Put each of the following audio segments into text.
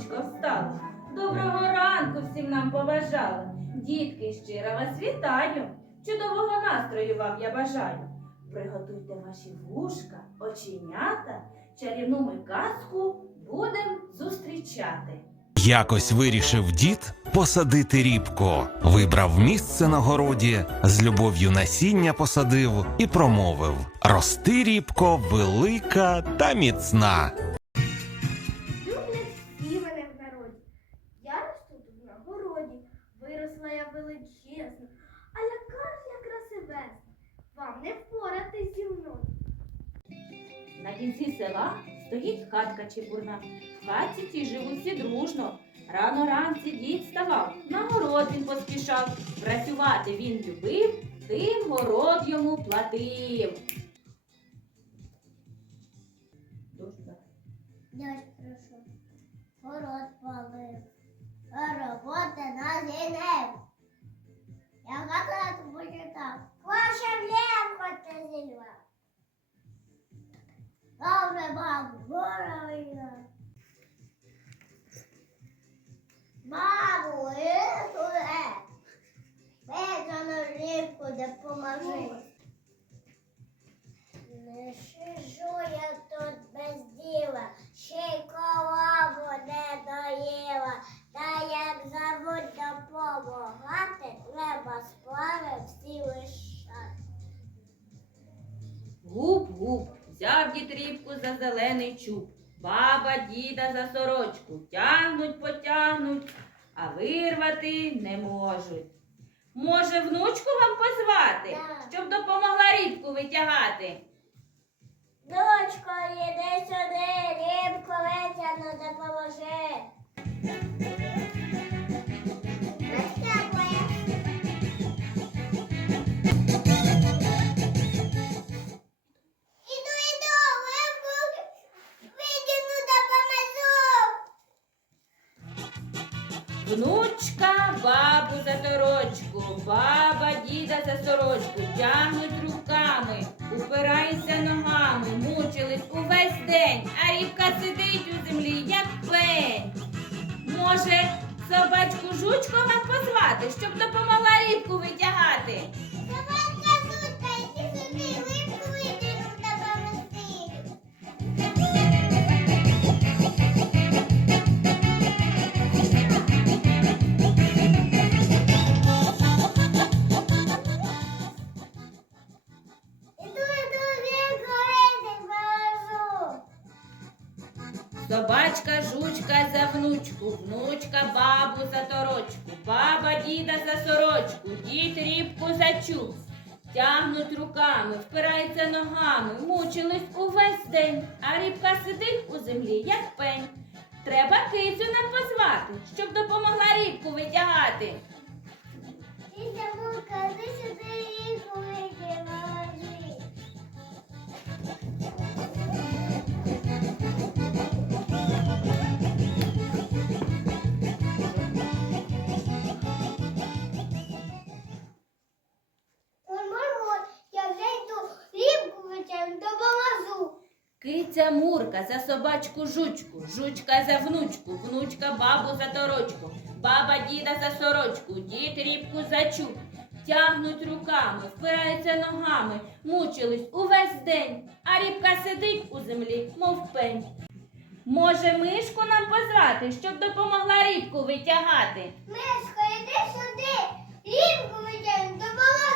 сонечко встало. Доброго ранку всім нам побажали. Дітки, щиро вас вітаю. Чудового настрою вам я бажаю. Приготуйте ваші вушка, оченята, чарівну ми казку будем зустрічати. Якось вирішив дід посадити рібку. Вибрав місце на городі, з любов'ю насіння посадив і промовив: Рости рібко, велика та міцна. Кінці села стоїть хатка чепурна. В хатці ті живуть всі дружно. Рано ранці дід ставав, на город він поспішав. Працювати він любив, тим город йому платив. Дощ. Прошу, город Добре, бабу, горовина. Бабу, іде. Бежану рівку допоможи. Не сижу я тут без діла, ще й корову не доїла. Та як забудь допомагати, Взяв дід рібку за зелений чуб. Баба діда за сорочку тягнуть, потягнуть, а вирвати не можуть. Може, внучку вам позвати, щоб допомогла рібку витягати? Дочко, Внучка бабу за сорочку, баба діда за сорочку, тягнуть руками, упираються ногами, мучились увесь день, а рівка сидить у землі, як пень. Може, собачку жучкова позвати, щоб допомогла рівку витягати? Собачка жучка за внучку, внучка бабу за торочку, баба діда за сорочку, дід рібку за чуб. Тягнуть руками, впираються ногами, мучились увесь день, а рібка сидить у землі, як пень. Треба кицю нам позвати, щоб допомогла рібку витягати. Киця Мурка за собачку жучку, жучка за внучку, внучка бабу за торочку, баба діда за сорочку, дід рібку за чуб. Тягнуть руками, впираються ногами, мучились увесь день, а рібка сидить у землі, мов пень. Може, мишку нам позвати, щоб допомогла рібку витягати? Мишко, іди сюди, рибку витягну, допоможи.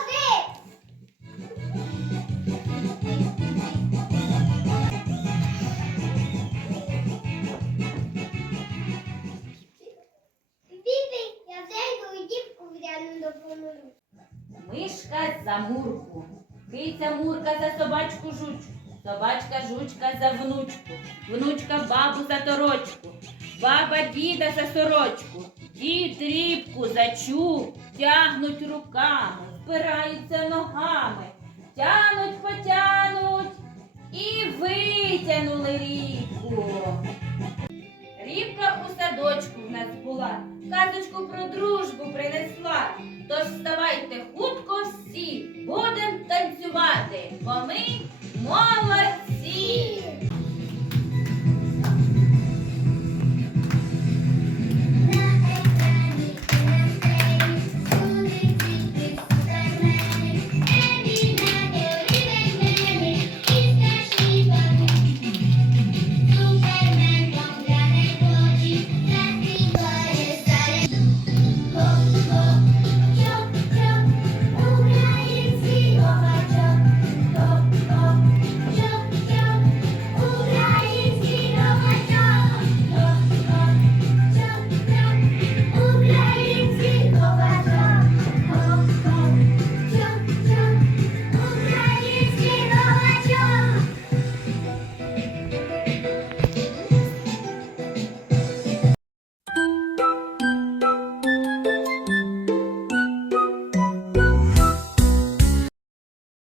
Мишка за мурку, киця мурка за собачку жучку, собачка жучка за внучку, внучка бабу за торочку, баба діда за сорочку, дід рібку за чуб, тягнуть руками, впираються ногами, тянуть, потянуть і витягнули рібку. Рібка у садочку в нас була, казочку про дружбу принесла. Тож вставайте хутко всі, будем